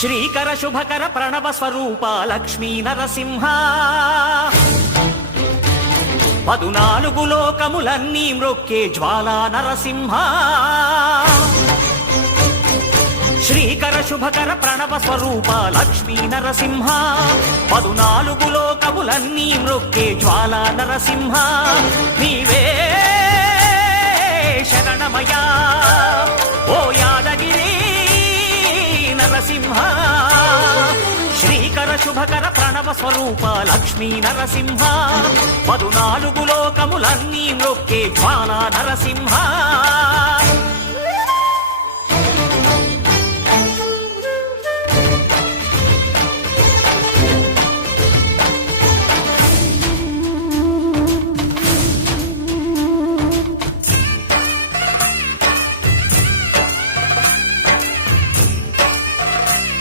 శ్రీకర శుభకర ప్రణవ స్వరూప లక్ష్మీ నరసింహ 14 లోకములన్నీ మ్రొక్కే జ్వాలా నరసింహ శ్రీకర శుభకర ప్రణవ స్వరూప లక్ష్మీ నరసింహ 14 లోకములన్నీ మ్రొక్కే జ్వాలా నరసింహ నీవే శరణమయా ఓ యాదగిరి నరసింహ శ్రీకర శుభకర ప్రణవ స్వరూప లక్ష్మీ నరసింహ 14 లోకములన్నీ మ్రొక్కే జ్వాలా నరసింహ